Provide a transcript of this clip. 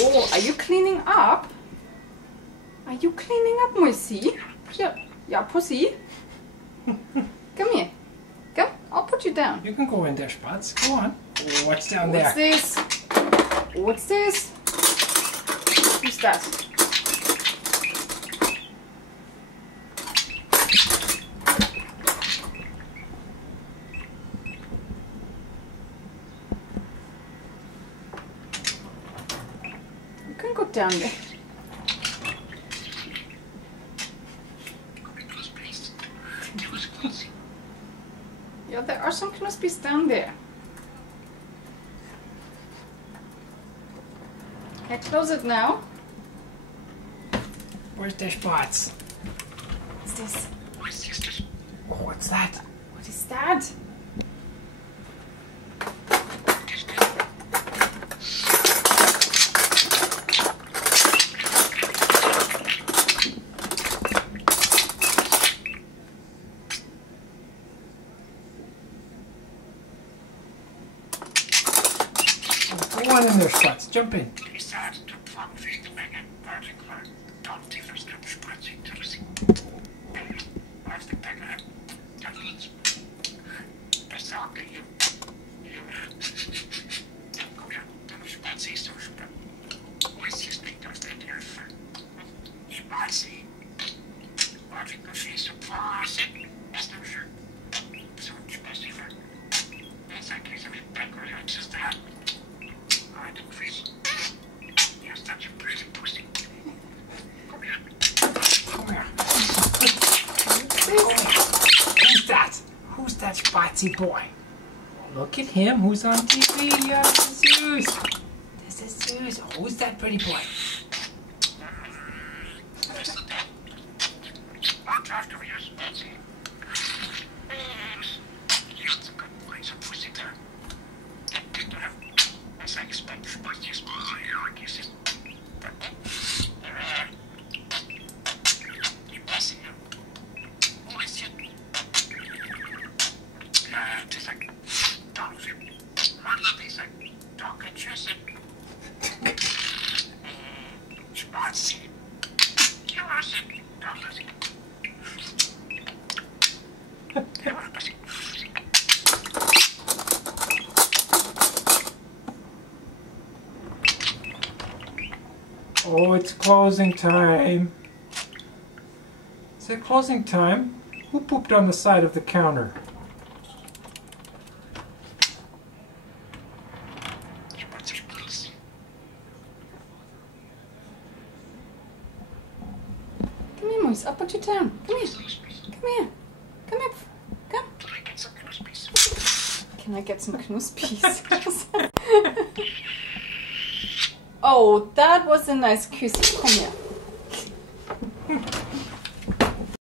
Oh, are you cleaning up? Are you cleaning up, Moisey? Yeah, yeah, pussy. Come here. Come, I'll put you down. You can go in there, Spatz. Go on. Oh, what's down there? What's this? What's this? Who's that? You can go down there. Yeah, there are some knuspies down there. Okay, close it now. Where's the Spatz? What's this? Oh, what's that? What is that? Go on in there, Spatz. Jump in. Who's that Spatzi boy? Look at him. Who's on TV? Yeah, this is Zeus. This is Zeus. Who's that pretty boy? Oh, it's closing time. Is it closing time? Who pooped on the side of the counter? Come here, Moise. I'll put you down. Come here. Come here. Come here. Come. Can I get some knuspies? Oh, that was a nice kiss. Come here.